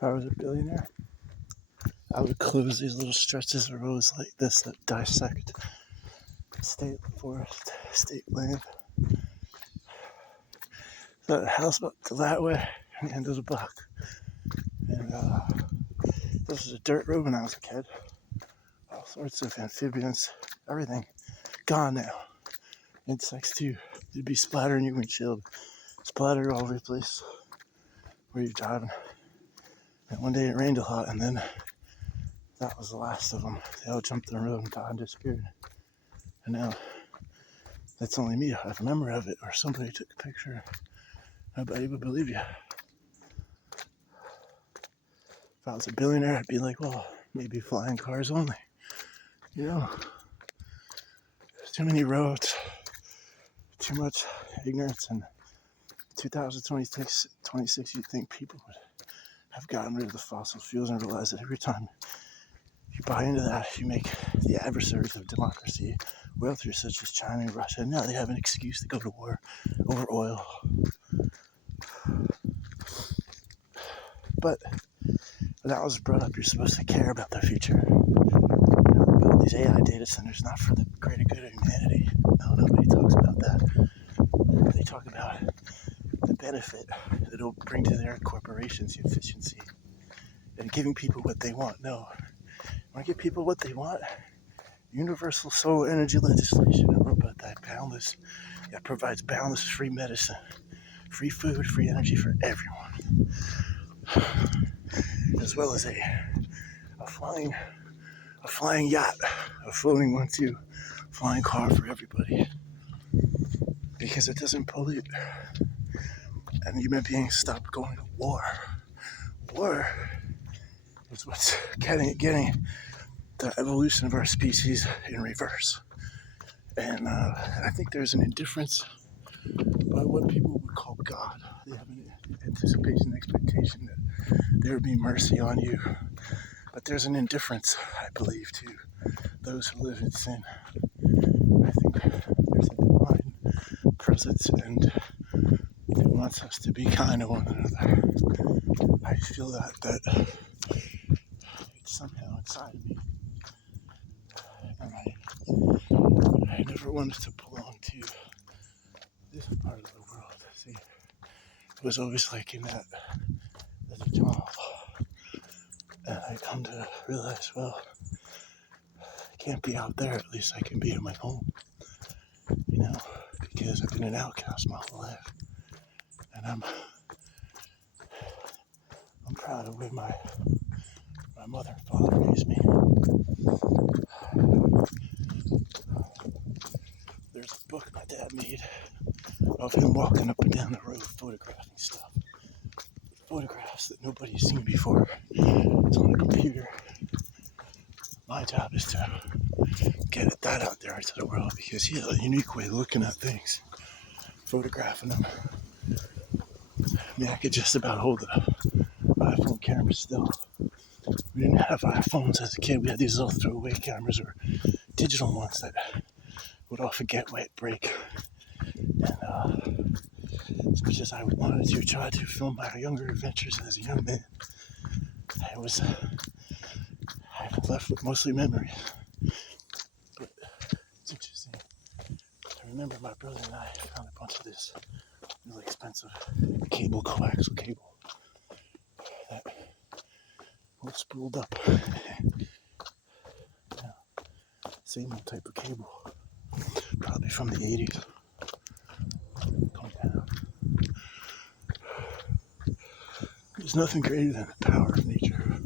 If I was a billionaire, I would close these little stretches of roads like this that dissect state forest, state land. So the house about that way, and the end of the block. And this was a dirt road when I was a kid. All sorts of amphibians, everything gone now. Insects too. You'd be splattering your windshield, splatter all over the place where you're driving. And one day it rained a lot, and then that was the last of them. They all jumped in the road and died and disappeared. And now that's only me. I have a memory of it, or somebody took a picture. Nobody would believe you. If I was a billionaire, I'd be like, well, maybe flying cars only. You know, there's too many roads, too much ignorance. And 2026, you'd think people would have gotten rid of the fossil fuels and realize that every time you buy into that, you make the adversaries of democracy wealthier, such as China and Russia. And now they have an excuse to go to war over oil. But when that was brought up, you're supposed to care about the future. Build these AI data centers not for the greater good of humanity. No, nobody talks about that. They talk about the benefit that it'll bring to their corporations, the efficiency, and giving people what they want. No, want to give people what they want? Universal solar energy legislation, a robot that provides boundless free medicine, free food, free energy for everyone, as well as a flying yacht, a floating one too, flying car for everybody, because it doesn't pollute, and human beings stop going to war. War is what's getting the evolution of our species in reverse. And I think there's an indifference by what people would call God. They have an anticipation, expectation that there would be mercy on you. But there's an indifference, I believe, to those who live in sin. I think there's a divine presence and who wants us to be kind to one another. I feel that it's somehow inside of me. And I never wanted to belong to this part of the world. See, it was always like in that as a child. And I come to realize, well, I can't be out there, at least I can be in my home. You know, because I've been an outcast my whole life. And I'm proud of where my mother and father raised me. There's a book my dad made of him walking up and down the road photographing stuff. Photographs that nobody's seen before. It's on a computer. My job is to get that out there into the world because he has a unique way of looking at things, photographing them. I mean, I could just about hold the iPhone camera still. We didn't have iPhones as a kid. We had these little throwaway cameras or digital ones that would often get wet, break. And as much as I wanted to try to film my younger adventures as a young man, I was left with mostly memories. But it's interesting. I remember my brother and I found a bunch of this really expensive cable, coaxial cable that was spooled up. Yeah, same old type of cable, probably from the 80s. Come down. There's nothing greater than the power of nature.